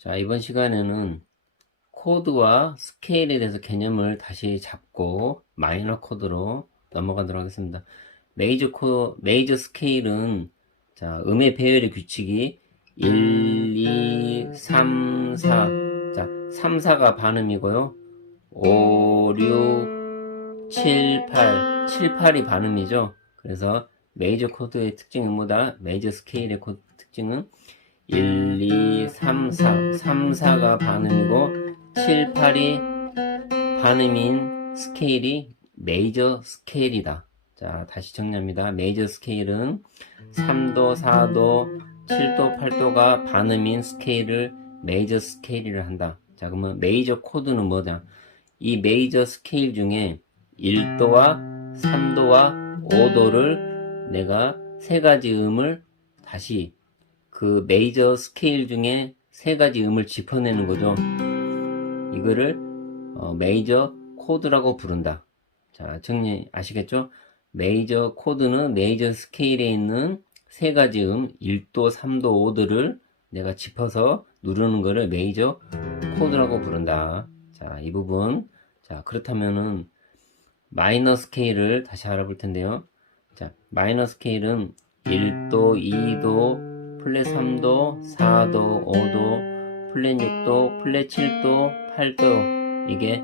자, 이번 시간에는 코드와 스케일에 대해서 개념을 다시 잡고 마이너 코드로 넘어가도록 하겠습니다. 메이저 스케일은 자, 음의 배열의 규칙이 1, 2, 3, 4. 자, 3, 4가 반음이고요. 5, 6, 7, 8. 7, 8이 반음이죠. 그래서 메이저 코드의 특징은 뭐다? 메이저 스케일의 코드 특징은 1, 2, 3, 4. 3, 4가 반음이고 7, 8이 반음인 스케일이 메이저 스케일이다. 자, 다시 정리합니다. 메이저 스케일은 3도, 4도, 7도, 8도가 반음인 스케일을 메이저 스케일이라 한다. 자, 그러면 메이저 코드는 뭐다? 이 메이저 스케일 중에 1도와 3도와 5도를 내가 세 가지 음을 다시 그 메이저 스케일 중에 세 가지 음을 짚어내는 거죠. 이거를 메이저 코드라고 부른다. 자, 정리 아시겠죠? 메이저 코드는 메이저 스케일에 있는 세 가지 1도, 3도, 5도를 내가 짚어서 누르는 거를 메이저 코드라고 부른다. 자, 이 부분. 자, 그렇다면은 마이너 스케일을 다시 알아볼 텐데요. 자, 마이너 스케일은 1도, 2도, 플랫 3도, 4도, 5도, 플랫 6도, 플랫 7도, 8도. 이게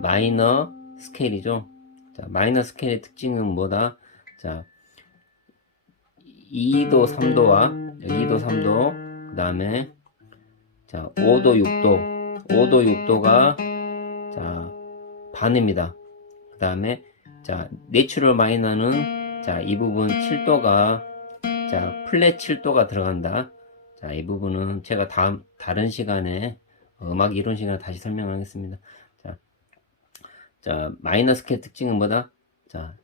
마이너 스케일이죠. 자, 마이너 스케일의 특징은 뭐다? 자, 2도, 3도와 2도, 3도, 그 다음에 자, 5도, 6도, 5도, 6도가 자, 반음이다. 그 다음에 자, 내추럴 마이너는 자, 이 부분 7도가 자, 플랫 7도가 들어간다. 자, 이 부분은 제가 다른 시간에 음악 이론 시간에 다시 설명하겠습니다. 자, 마이너 스케일 특징은 뭐다? 자,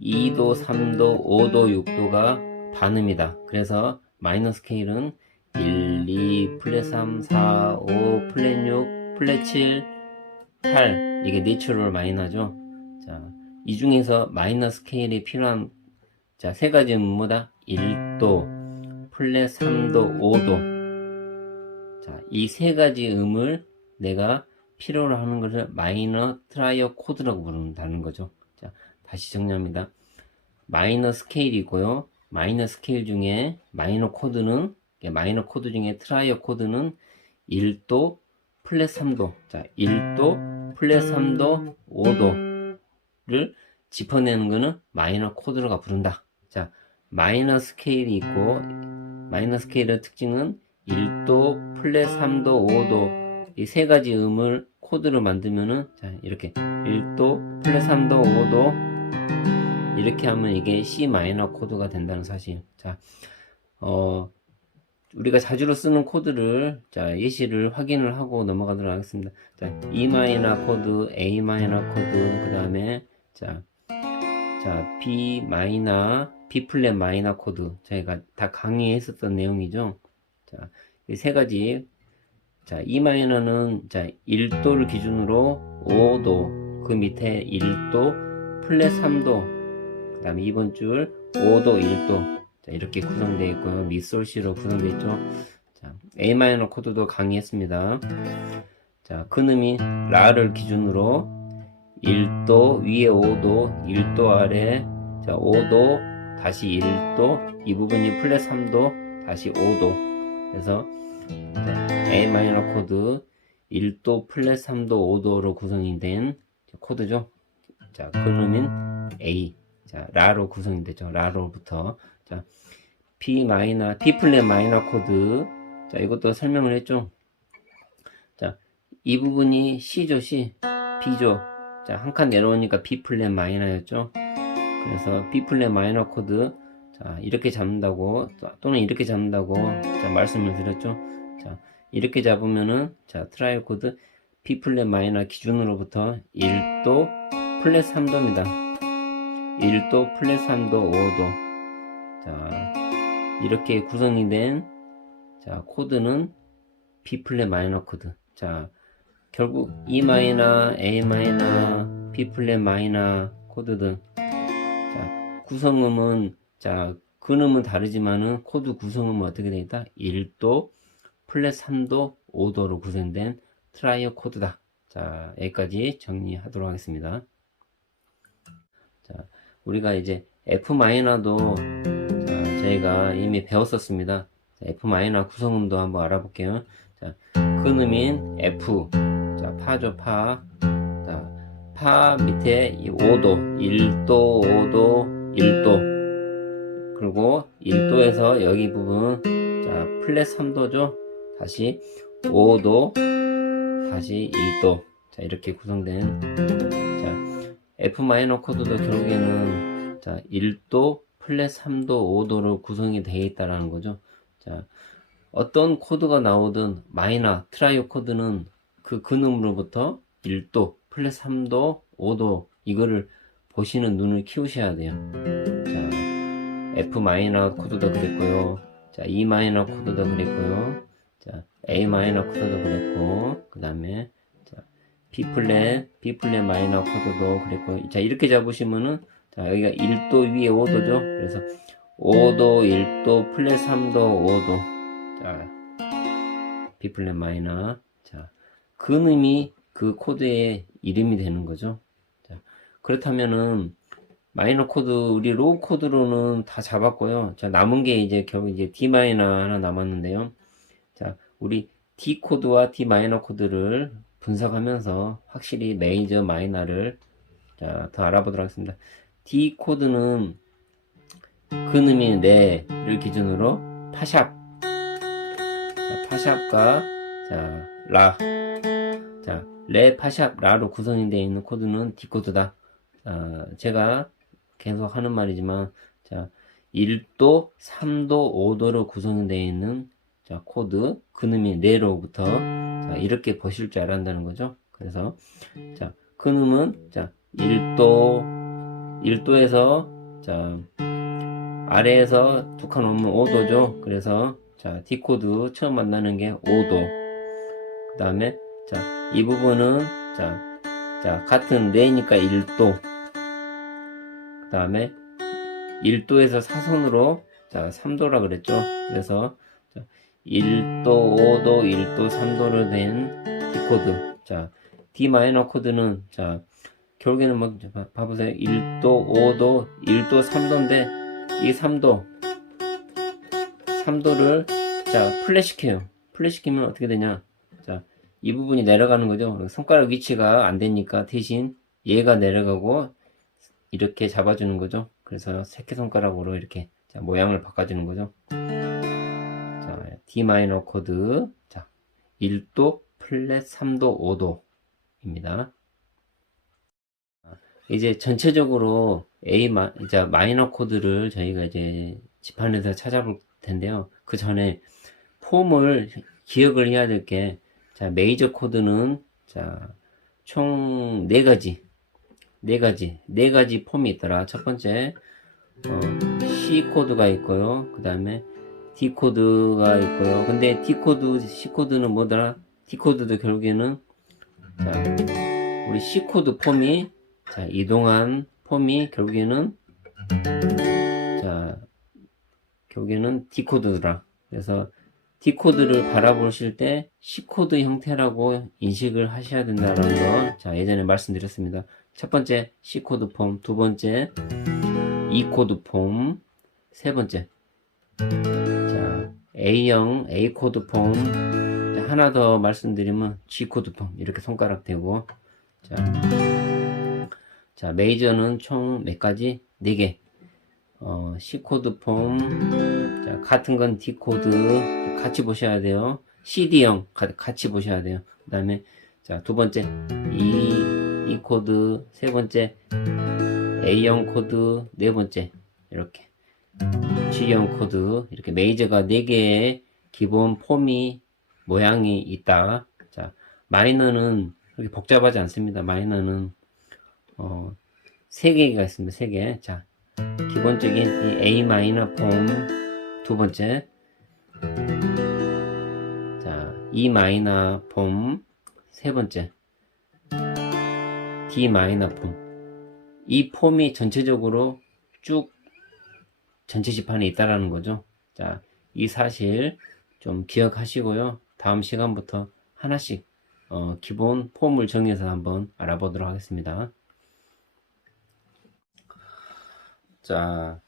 2도, 3도, 5도, 6도가 반음이다. 그래서 마이너 스케일은 1, 2, 플랫 3, 4, 5, 플랫 6, 플랫 7, 8. 이게 내추럴 마이너죠. 자, 이 중에서 마이너 스케일이 필요한 자, 세 가지는 뭐다? 1도, 플랫 3도, 5도. 자, 이 세 가지 음을 내가 필요로 하는 것을 마이너 트라이어 코드라고 부른다는 거죠. 자, 다시 정리합니다. 마이너 스케일이고요. 마이너 스케일 중에 마이너 코드는 마이너 코드 중에 트라이어 코드는 1도, 플랫 3도. 자, 1도, 플랫 3도, 5도를 짚어내는 것은 마이너 코드라고 부른다. 자, 마이너 스케일이 있고 마이너 스케일의 특징은 1도, 플랫 3도, 5도 이 세 가지 음을 코드로 만들면은 자, 이렇게 1도, 플랫 3도, 5도 이렇게 하면 이게 C 마이너 코드가 된다는 사실. 자, 우리가 자주로 쓰는 코드를 자, 예시를 확인을 하고 넘어가도록 하겠습니다. 자, E 마이너 코드, A 마이너 코드, 그 다음에 자, B 마이너, B 플랫 마이너 코드 저희가 다 강의했었던 내용이죠. 자, 이 세 가지. 자, E 마이너는 자, 1도를 기준으로 5도, 그 밑에 1도, 플랫 3도, 그 다음에 이번 줄 5도, 1도. 자, 이렇게 구성되어 있고요. 미솔시로 구성되어 있죠. 자, A 마이너 코드도 강의했습니다. 자, 그놈이 라를 기준으로 1도, 위에 5도, 1도 아래, 자, 5도, 다시 1도, 이 부분이 플랫 3도, 다시 5도. 그래서 A 마이너 코드 1도, 플랫 3도, 5도로 구성이 된 코드죠. 자, 그놈인 A. 자, 라로 구성이 되죠. 라로부터. 자, B 마이너, B 플랫 마이너 코드. 자, 이것도 설명을 했죠. 자, 이 부분이 C죠, C. B죠. 자, 한 칸 내려오니까 B 플랫 마이너였죠. 그래서 B 플랫 마이너 코드. 자, 이렇게 잡는다고, 또는 이렇게 잡는다고, 자, 말씀을 드렸죠. 자, 이렇게 잡으면은, 자, 트라이어 코드 B 플랫 마이너 기준으로부터 1도, 플랫 3도입니다. 1도, 플랫 3도, 5도. 자, 이렇게 구성이 된, 자, 코드는 B 플랫 마이너 코드. 자, 결국 E 마이너, A 마이너, B 플랫 마이너 코드등. 자, 구성음은, 자, 근음은 다르지만은 코드 구성음은 어떻게 되어 있다? 1도, 플랫 3도 5도로 구성된 트라이오 코드다. 자, 여기까지 정리하도록 하겠습니다. 자, 우리가 이제 F 마이너도 저희가 이미 배웠었습니다. F 마이너 구성음도 한번 알아볼게요. 자, 근음인 F. 자, 파죠, 파. 자, 파 밑에 이 5도, 1도, 5도, 1도. 그리고 1도에서 여기 부분, 자, 플랫 3도죠. 다시 5도, 다시 1도. 자, 이렇게 구성된, 자, F 마이너 코드도 결국에는, 자, 1도, 플랫 3도, 5도로 구성이 되어 있다라는 거죠. 자, 어떤 코드가 나오든 마이너, 트라이오 코드는 그 근음으로부터 1도, 플랫 3도, 5도, 이거를 보시는 눈을 키우셔야 돼요. 자, F 마이너 코드도 그랬고요. 자, E 마이너 코드도 그랬고요. 자, A 마이너 코드도 그랬고, 그 다음에, 자, B 플랫 마이너 코드도 그랬고, 자, 이렇게 잡으시면은, 자, 여기가 1도 위에 5도죠. 그래서 5도, 1도, 플랫 3도, 5도. 자, B 플랫 마이너. 자, 근음이 그 코드의 이름이 되는 거죠. 자, 그렇다면은, 마이너 코드, 우리 로우 코드로는 다 잡았고요. 자, 남은 게 이제 결국 이제 D 마이너 하나 남았는데요. 자, 우리 D 코드와 D 마이너 코드를 분석하면서 확실히 메이저 마이너를 자, 더 알아보도록 하겠습니다. D 코드는 근음인 레를 기준으로 파샵, 자, 파샵과 자, 라, 자, 레, 파샵, 라로 구성이 되어 있는 코드는 D 코드다. 제가 계속 하는 말이지만, 자, 1도, 3도, 5도로 구성되어 있는, 자, 코드, 근음이 레로부터, 자, 이렇게 보실 줄 알아야 한다는 거죠. 그래서, 자, 근음은, 자, 1도에서, 자, 아래에서 두 칸 오면 5도죠. 그래서, 자, D 코드 처음 만나는 게 5도. 그 다음에, 자, 이 부분은, 자, 같은 레니까 1도. 그 다음에 1도에서 사선으로 자 3도라 그랬죠. 그래서 자, 1도, 5도, 1도, 3도로 된 D 코드. 자, D 마이너 코드는 자 결국에는 뭐 봐보세요. 1도, 5도, 1도, 3도인데 이 3도를 자 플랫 시켜요. 플랫 시키면 어떻게 되냐? 자, 이 부분이 내려가는 거죠. 손가락 위치가 안 되니까 대신 얘가 내려가고 이렇게 잡아주는 거죠. 그래서 새끼손가락으로 이렇게 자, 모양을 바꿔주는 거죠. 자, D 마이너 코드. 자, 1도, 플랫 3도, 5도입니다. 이제 전체적으로 마이너 코드를 저희가 이제 집안에서 찾아볼 텐데요. 그 전에 폼을 기억을 해야 될 게, 자, 메이저 코드는 자, 총 4가지 폼이 있더라. 첫 번째, C 코드가 있고요. 그 다음에 D 코드가 있고요. 근데 D 코드, C 코드는 뭐더라? D 코드도 결국에는, 자, 우리 C 코드 폼이, 자, 이동한 폼이 결국에는, 자, 결국에는 D 코드더라. 그래서 D 코드를 바라보실 때 C 코드 형태라고 인식을 하셔야 된다는 거, 자, 예전에 말씀드렸습니다. 첫 번째 C 코드 폼, 두 번째 E 코드 폼, 세 번째 자 A형 A 코드 폼, 자, 하나 더 말씀드리면 G 코드 폼 이렇게 손가락 대고 자 메이저는 총 몇 가지? 4개. C 코드 폼, 자 같은 건 D 코드 같이 보셔야 돼요. CD형 같이 보셔야 돼요. 그 다음에 자 두 번째 E 코드, 세 번째 A형 코드, 네 번째 이렇게 G형 코드, 이렇게 메이저가 4개의 기본 폼이 모양이 있다. 자 마이너는 그렇게 복잡하지 않습니다. 마이너는 3개가 있습니다. 3개. 자 기본적인 이 A 마이너 폼 두 번째, 자 E 마이너 폼 세 번째, D 마이너 폼. 이 폼이 전체적으로 쭉 전체 지판에 있다라는 거죠. 자, 이 사실 좀 기억하시고요. 다음 시간부터 하나씩 기본 폼을 정해서 한번 알아보도록 하겠습니다. 자,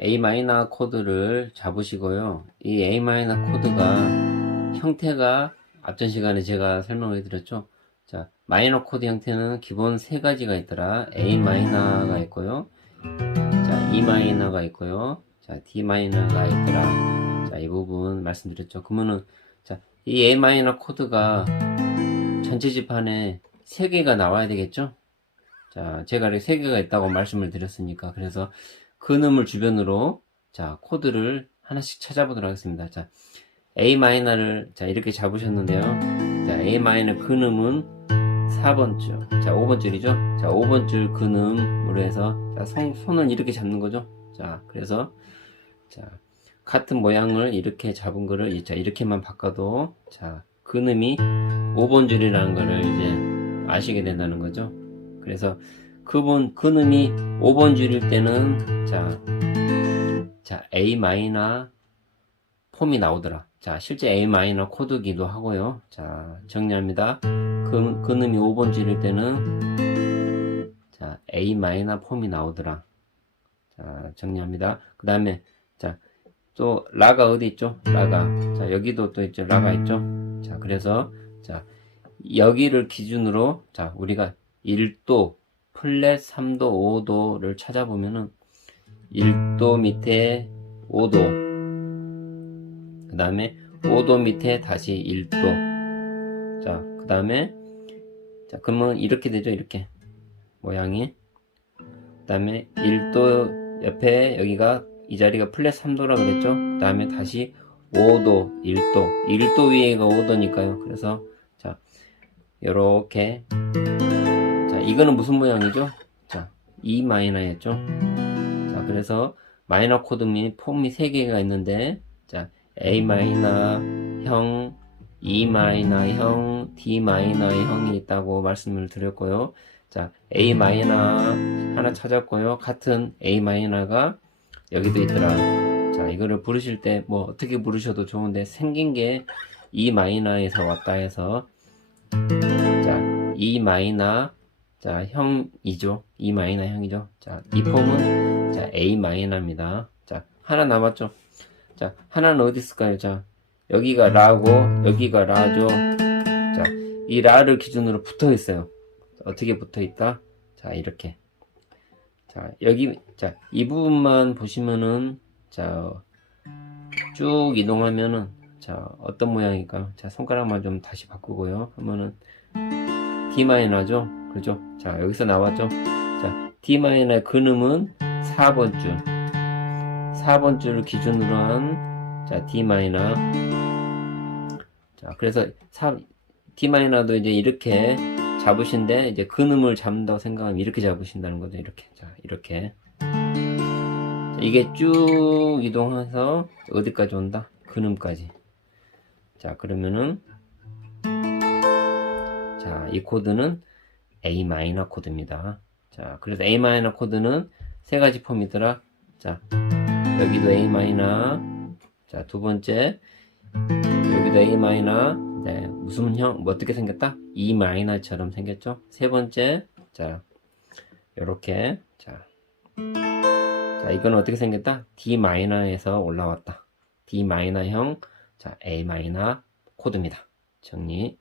A 마이너 코드를 잡으시고요. 이 A 마이너 코드가 형태가 앞전 시간에 제가 설명을 해드렸죠. 자, 마이너 코드 형태는 기본 세 가지가 있더라. A 마이너가 있고요. 자, E 마이너가 있고요. 자, D 마이너가 있더라. 자, 이 부분 말씀드렸죠. 그러면은 자, 이 A 마이너 코드가 전체 지판에 3개가 나와야 되겠죠? 자, 제가 이렇게 3개가 있다고 말씀을 드렸으니까 그래서 근음을 주변으로 자, 코드를 하나씩 찾아보도록 하겠습니다. 자, A 마이너를 자, 이렇게 잡으셨는데요. 자, A 마이너 근음은 4번 줄. 자, 5번 줄이죠? 자, 5번 줄 근음으로 해서 자, 손은 이렇게 잡는 거죠. 자, 그래서 자, 같은 모양을 이렇게 잡은 거를 자, 이렇게만 바꿔도 자, 근음이 5번 줄이라는 거를 이제 아시게 된다는 거죠. 그래서 근음이 5번 줄일 때는 자, A 마이너 폼이 나오더라. 자, 실제 A 마이너 코드기도 하고요. 자, 정리합니다. 근음이 5번 줄일 때는 자, A 마이너 폼이 나오더라. 자, 정리합니다. 그 다음에 자, 또 라가 어디 있죠? 라가. 자, 여기도 또 있죠. 라가 있죠. 자, 그래서 자, 여기를 기준으로 자, 우리가 1도, 플랫 3도, 5도를 찾아보면은 1도 밑에 5도, 그 다음에 5도 밑에 다시 1도. 자, 그 다음에 자, 그러면 이렇게 되죠. 이렇게 모양이. 그 다음에 1도 옆에 여기가 이 자리가 플랫 3도라 그랬죠. 그 다음에 다시 5도, 1도. 1도 위에가 5도니까요. 그래서 자, 요렇게. 자, 이거는 무슨 모양이죠? 자, E 마이너였죠. 자, 그래서 마이너 코드 및 폼이 3개가 있는데 자, A 마이너 형, E 마이너 형, D 마이너 형이 있다고 말씀을 드렸고요. 자, A 마이너 하나 찾았고요. 같은 A 마이너가 여기도 있더라. 자, 이거를 부르실 때 뭐 어떻게 부르셔도 좋은데 생긴 게 E 마이너에서 왔다 해서 자, E 마이너 자, 형이죠. E 마이너 형이죠. 자, 이 폼은 자, A 마이너입니다. 자, 하나 남았죠. 자, 하나는 어디 있을까요? 자, 여기가 라고 여기가 라죠. 자, 이 라를 기준으로 붙어 있어요. 어떻게 붙어 있다? 자, 이렇게. 자, 여기 자, 이 부분만 보시면은 자, 쭉 이동하면은 자, 어떤 모양일까요? 자, 손가락만 좀 다시 바꾸고요. 하면은 D 마이너죠. 그죠? 자, 여기서 나왔죠. 자, D 마이너의 근음은 4번 줄. 4번 줄을 기준으로 한 자, D 마이너. 자, 그래서 D 마이너도 이제 이렇게 잡으신데 이제 근음을 잡는다고 생각하면 이렇게 잡으신다는 거죠. 이렇게. 자, 이렇게. 자, 이게 쭉 이동해서 어디까지 온다? 근음까지. 자, 그러면은 자, 이 코드는 A 마이너 코드입니다. 자, 그래서 A 마이너 코드는 3가지 폼이더라. 자, 여기도 A 마이너. 자, 두 번째 여기도 A 마이너. 네, 무슨 형, 뭐 어떻게 생겼다? E 마이너처럼 생겼죠? 세 번째, 자, 요렇게, 자, 이건 어떻게 생겼다? D 마이너에서 올라왔다. D 마이너형, 자, A 마이너 코드입니다. 정리.